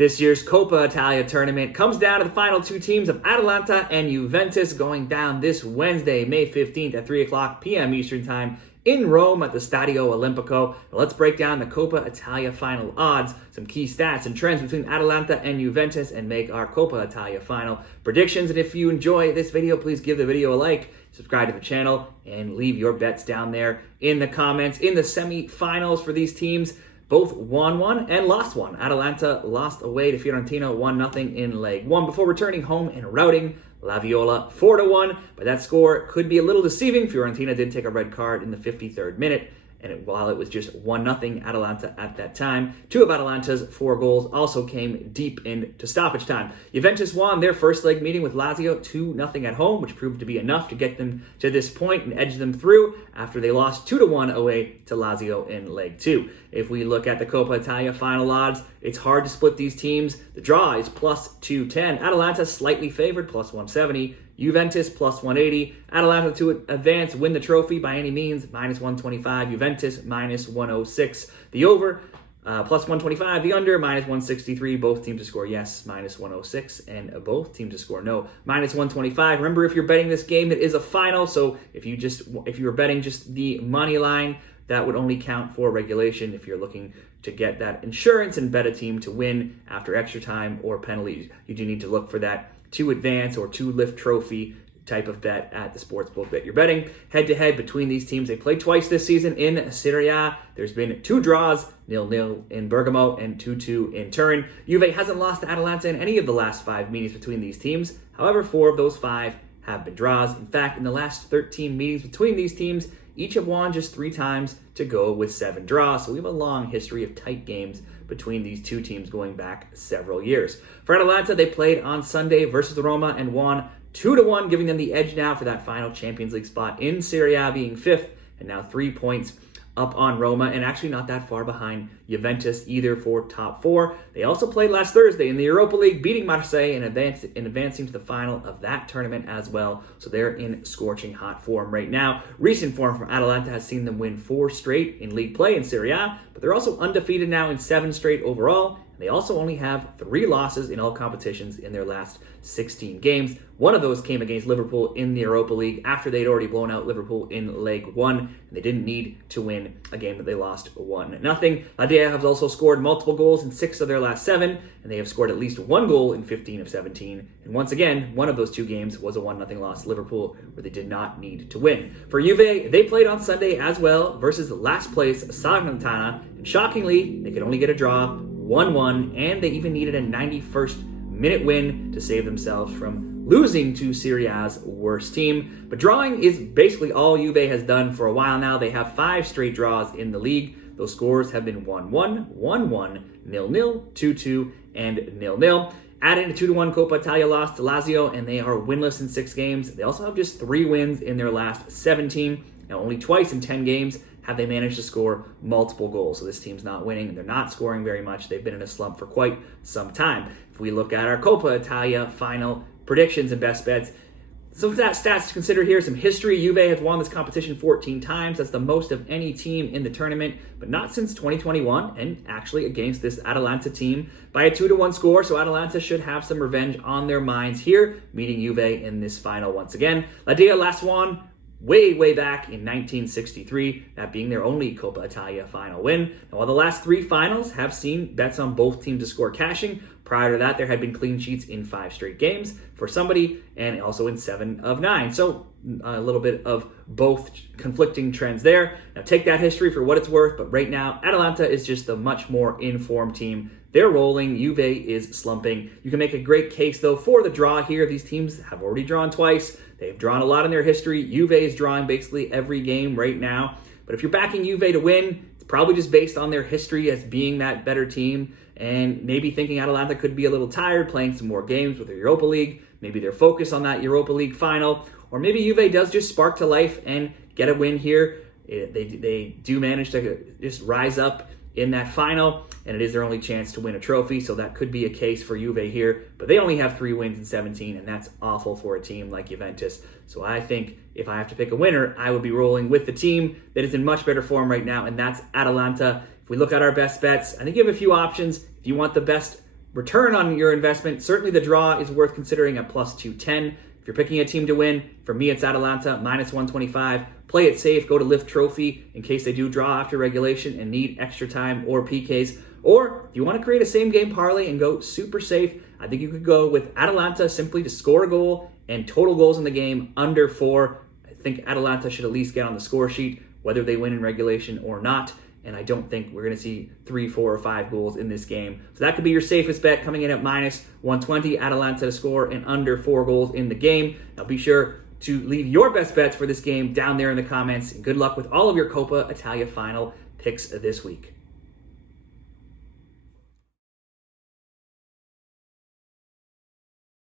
This year's Coppa Italia tournament comes down to the final two teams of Atalanta and Juventus, going down this Wednesday, May 15th at 3 o'clock p.m. Eastern Time in Rome at the Stadio Olimpico. Let's break down the Coppa Italia Final odds, some key stats and trends between Atalanta and Juventus, and make our Coppa Italia Final predictions. And if you enjoy this video, please give the video a like, subscribe to the channel, and leave your bets down there in the comments. In the semi-finals for these teams, both won one and lost one. Atalanta lost away to Fiorentina 1-0 in leg one before returning home and routing La Viola 4-1. But that score could be a little deceiving. Fiorentina did take a red card in the 53rd minute. And while it was just 1-0 Atalanta at that time, two of Atalanta's 4 goals also came deep into stoppage time. Juventus won their first leg meeting with Lazio 2-0 at home, which proved to be enough to get them to this point and edge them through after they lost 2-1 away to Lazio in leg 2. If we look at the Coppa Italia final odds, it's hard to split these teams. The draw is plus 210. Atalanta slightly favored, plus 170. Juventus plus 180. Atalanta to advance, win the trophy by any means, minus 125. Juventus minus 106. The over, plus 125. The under, minus 163. Both teams to score yes, minus 106. And both teams to score no, minus 125. Remember, if you're betting this game, it is a final. So if you were betting just the money line, that would only count for regulation. If you're looking to get that insurance and bet a team to win after extra time or penalties, you do need to look for that to advance or to lift trophy type of bet at the sports book that you're betting. Head-to-head between these teams, they played twice this season in Serie A. There's been 2 draws, 0-0 in Bergamo and 2-2 in Turin. Juve hasn't lost to Atalanta in any of the last 5 meetings between these teams. However, 4 of those 5 have been draws. In fact, in the last 13 meetings between these teams, each have won just 3 times to go with 7 draws. So we have a long history of tight games between these two teams going back several years. For Atalanta, they played on Sunday versus Roma and won 2-1, giving them the edge now for that final Champions League spot in Serie A, being 5th and now 3 points up on Roma, and actually not that far behind Juventus either for top 4. They also played last Thursday in the Europa League, beating Marseille and advancing to the final of that tournament as well. So they're in scorching hot form right now. Recent form from Atalanta has seen them win 4 straight in league play in Serie A, but they're also undefeated now in 7 straight overall. They also only have 3 losses in all competitions in their last 16 games. One of those came against Liverpool in the Europa League after they'd already blown out Liverpool in leg 1, and they didn't need to win a game that they lost 1-0. Ladea has also scored multiple goals in 6 of their last 7, and they have scored at least 1 goal in 15 of 17. And once again, one of those 2 games was a 1-0 loss to Liverpool, where they did not need to win. For Juve, they played on Sunday as well versus last place Salernitana, and shockingly, they could only get a draw, 1-1, and they even needed a 91st minute win to save themselves from losing to Serie A's worst team. But drawing is basically all Juve has done for a while now. They have 5 straight draws in the league. Those scores have been 1-1, 1-1, 0-0, 2-2, and 0-0. Add in a 2-1 Coppa Italia loss to Lazio, and they are winless in 6 games. They also have just 3 wins in their last 17. Now, only twice in 10 games have they managed to score multiple goals. So this team's not winning, and they're not scoring very much. They've been in a slump for quite some time. If we look at our Coppa Italia final predictions and best bets, some stats to consider here. Some history. Juve has won this competition 14 times. That's the most of any team in the tournament, but not since 2021, and actually against this Atalanta team by a 2-1 score. So Atalanta should have some revenge on their minds here, meeting Juve in this final once again. Ladea last won way back in 1963, that being their only Coppa Italia final win. Now, while the last 3 finals have seen bets on both teams to score cashing, prior to that, there had been clean sheets in 5 straight games for somebody, and also in 7 of 9. So a little bit of both conflicting trends there. Now, take that history for what it's worth, but right now, Atalanta is just a much more informed team. They're rolling. Juve is slumping. You can make a great case, though, for the draw here. These teams have already drawn twice. They've drawn a lot in their history. Juve is drawing basically every game right now. But if you're backing Juve to win, it's probably just based on their history as being that better team, and maybe thinking Atalanta could be a little tired playing some more games with their Europa League. Maybe they're focused on that Europa League final. Or maybe Juve does just spark to life and get a win here. They do manage to just rise up in that final, and it is their only chance to win a trophy, so that could be a case for Juve here. But they only have 3 wins in 17, and that's awful for a team like Juventus. So I think if I have to pick a winner, I would be rolling with the team that is in much better form right now, and that's Atalanta. If we look at our best bets, I think you have a few options. If you want the best return on your investment, certainly the draw is worth considering at plus 210. If you're picking a team to win, for me it's Atalanta, minus 125. Play it safe, go to lift trophy in case they do draw after regulation and need extra time or PKs. Or if you want to create a same game parlay and go super safe, I think you could go with Atalanta simply to score a goal and total goals in the game under 4. I think Atalanta should at least get on the score sheet, whether they win in regulation or not. And I don't think we're going to see 3, 4, or 5 goals in this game. So that could be your safest bet, coming in at minus 120, Atalanta to score and under 4 goals in the game. Now be sure to leave your best bets for this game down there in the comments. And good luck with all of your Coppa Italia Final picks this week.